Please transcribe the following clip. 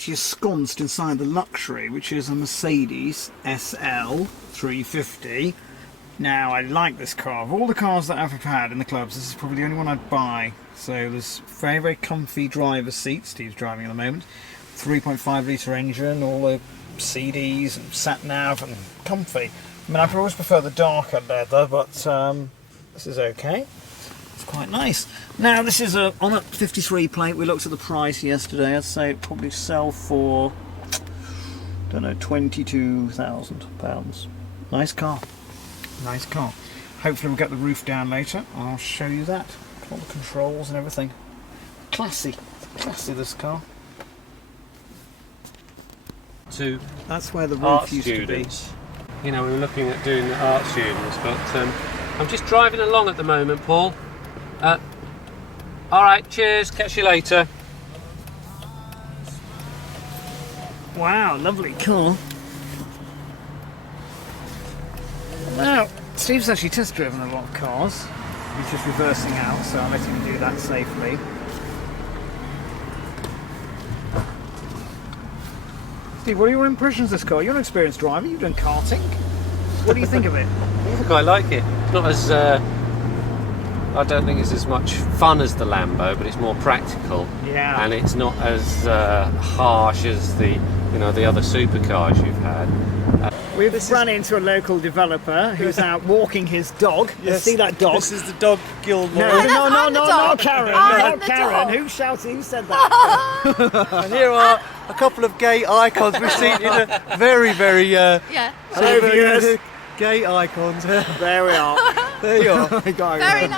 She's ensconced inside the luxury, which is a Mercedes SL350. Now, I like this car. Of all the cars that I've had in the clubs, this is probably the only one I'd buy. So there's very, very comfy driver's seat. Steve's driving at the moment. 3.5 litre engine, all the CDs and sat nav and comfy. I mean, I always prefer the darker leather, but this is okay. It's quite nice. Now, this is on a 53 plate. We looked at the price yesterday. I'd say it'd probably sell for, I don't know, £22,000. Nice car. Nice car. Hopefully we'll get the roof down later. I'll show you that. All the controls and everything. Classy. Classy, this car. That's where the roof used to be. You know, we were looking at doing the art students, but I'm just driving along at the moment, Paul. Alright, cheers, catch you later. Wow, lovely car. Now, Steve's actually test driven a lot of cars. He's just reversing out, so I'll let him do that safely. Steve, what are your impressions of this car? You're an experienced driver, you've done karting. What do you think of it? I quite like it. It's not as, I don't think it's as much fun as the Lambo, but it's more practical. Yeah. And it's not as harsh as the other supercars you've had. We've run into a local developer who's out walking his dog. Yes, See that dog? This is the dog Gilmore. No, not Karen. I'm Not the Karen. dog. Who shouted? Who said that? And here are a couple of gay icons we've seen in a very, very Yeah. Hello, viewers. gay icons. There we are. There you are. Very Very nice.